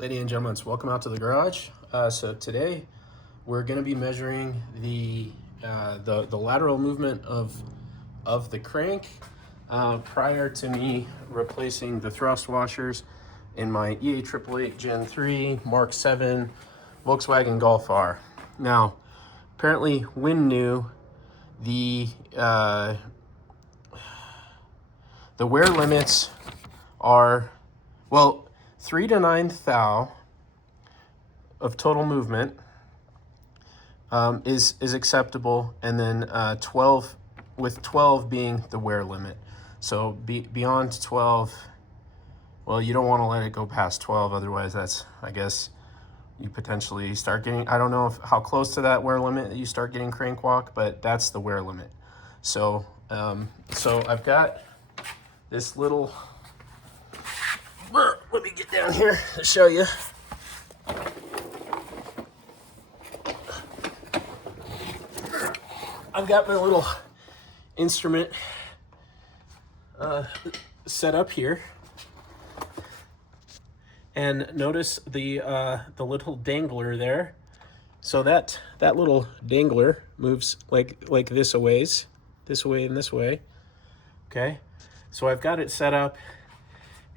Ladies and gentlemen, welcome out to the garage. So today we're going to be measuring the lateral movement of the crank prior to me replacing the thrust washers in my EA888 Gen 3 Mark 7 Volkswagen Golf R. Now, apparently, when new, the wear limits are, well, 3 to 9 thou of total movement is acceptable, and then 12, with 12 being the wear limit. So beyond 12, well, you don't want to let it go past 12, otherwise that's, I guess, you potentially start getting, I don't know how close to that wear limit that you start getting crankwalk, but that's the wear limit. So so I've got this little, let me get down here to show you. I've got my little instrument set up here, and notice the little dangler there. So that little dangler moves like this a ways, this way and this way. Okay, so I've got it set up,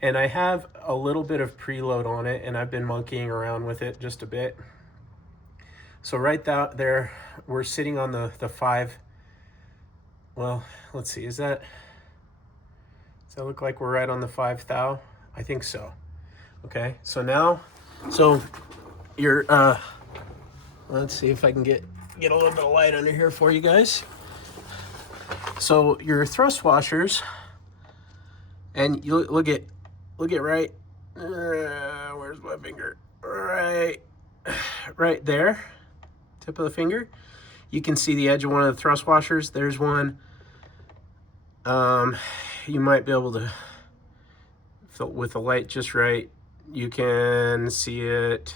and I have a little bit of preload on it, and I've been monkeying around with it just a bit. So right there, we're sitting on the 5. Well, let's see, does that look like we're right on the 5 thou? I think so. Okay, so now, so you're, let's see if I can get a little bit of light under here for you guys. So your thrust washers, and you look at right, where's my finger? Right there, tip of the finger. You can see the edge of one of the thrust washers. There's one. You might be able to, with the light just right, you can see it.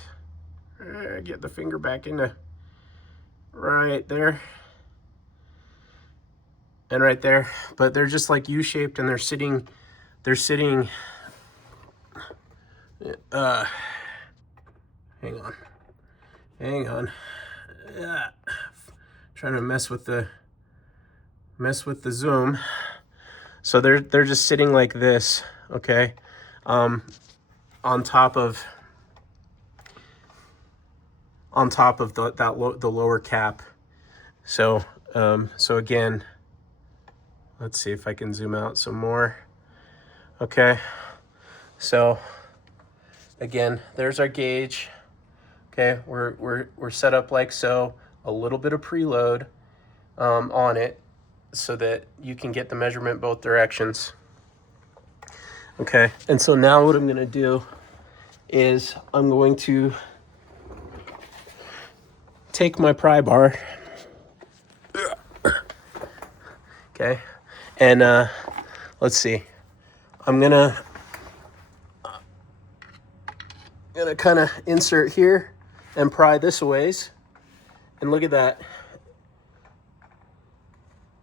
Get the finger back into right there and right there, but they're just like U-shaped, and they're sitting hang on, trying to mess with the zoom. So they're just sitting like this, okay, on top of the lower cap. So so again, let's see if I can zoom out some more. Okay, so again, there's our gauge. Okay, we're set up like so, a little bit of preload on it, so that you can get the measurement both directions. Okay, and so now what I'm going to do is I'm going to take my pry bar, okay, and let's see, I'm gonna kind of insert here and pry this a ways, and look at that.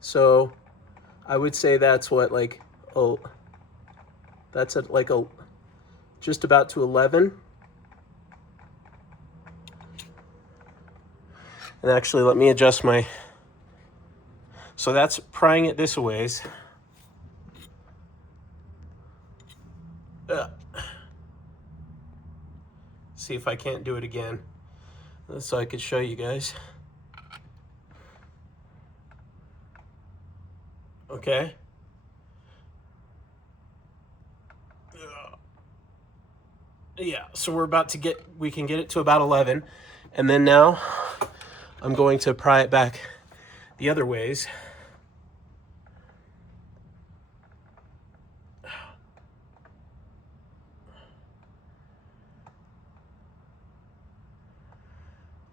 So I would say that's what, like, oh, that's at like a just about to 11. And actually, let me adjust my, so that's prying it this a ways. See if I can't do it again, so I could show you guys. Okay. Yeah, so we can get it to about 11, and then now I'm going to pry it back the other ways.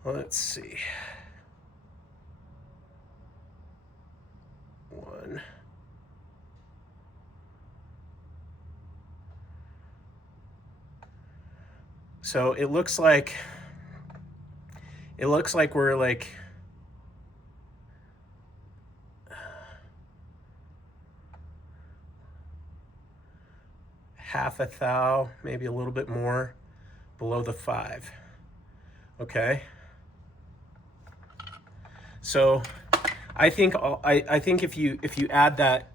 Let's see. 1. So it looks like we're like half a thou, maybe a little bit more, below the 5. Okay. So I think if you add that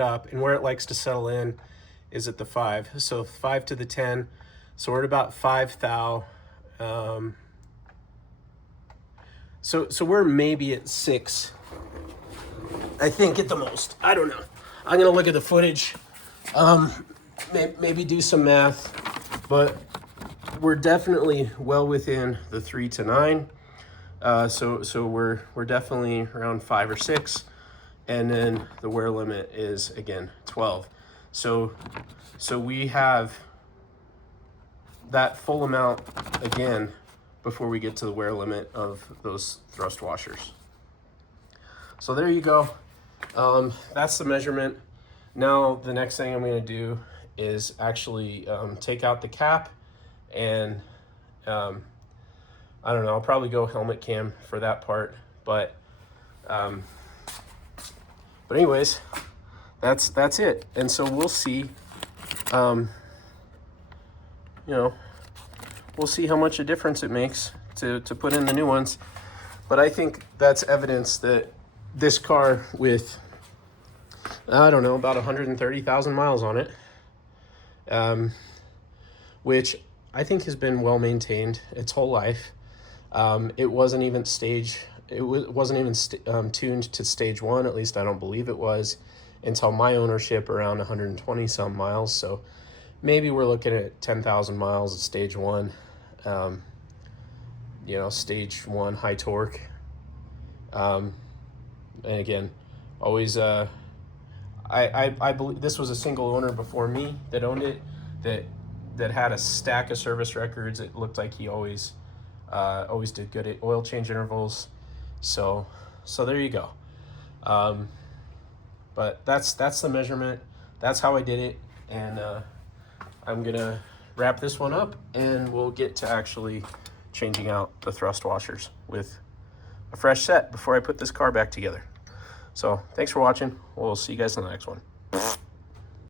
up, and where it likes to settle in is at the 5. So 5 to the 10. So we're at about 5 thou. So we're maybe at 6. I think at the most. I don't know. I'm gonna look at the footage. Maybe do some math, but we're definitely well within the 3 to 9. So we're definitely around 5 or 6, and then the wear limit is again 12. So we have that full amount again before we get to the wear limit of those thrust washers. So there you go. That's the measurement. Now the next thing I'm going to do is actually take out the cap, and I don't know, I'll probably go helmet cam for that part, but anyways, that's it. And so we'll see, you know, we'll see how much a difference it makes to put in the new ones. But I think that's evidence that this car with, I don't know, about 130,000 miles on it, which I think has been well maintained its whole life. It wasn't even tuned to stage 1, at least I don't believe it was, until my ownership around 120 some miles. So maybe we're looking at 10,000 miles at stage 1. You know, stage 1 high torque. And again, always, I believe this was a single owner before me that owned it, that had a stack of service records. It looked like he always did good at oil change intervals. So there you go. But that's the measurement. That's how I did it. And I'm gonna wrap this one up, and we'll get to actually changing out the thrust washers with a fresh set before I put this car back together. So thanks for watching. We'll see you guys in the next one.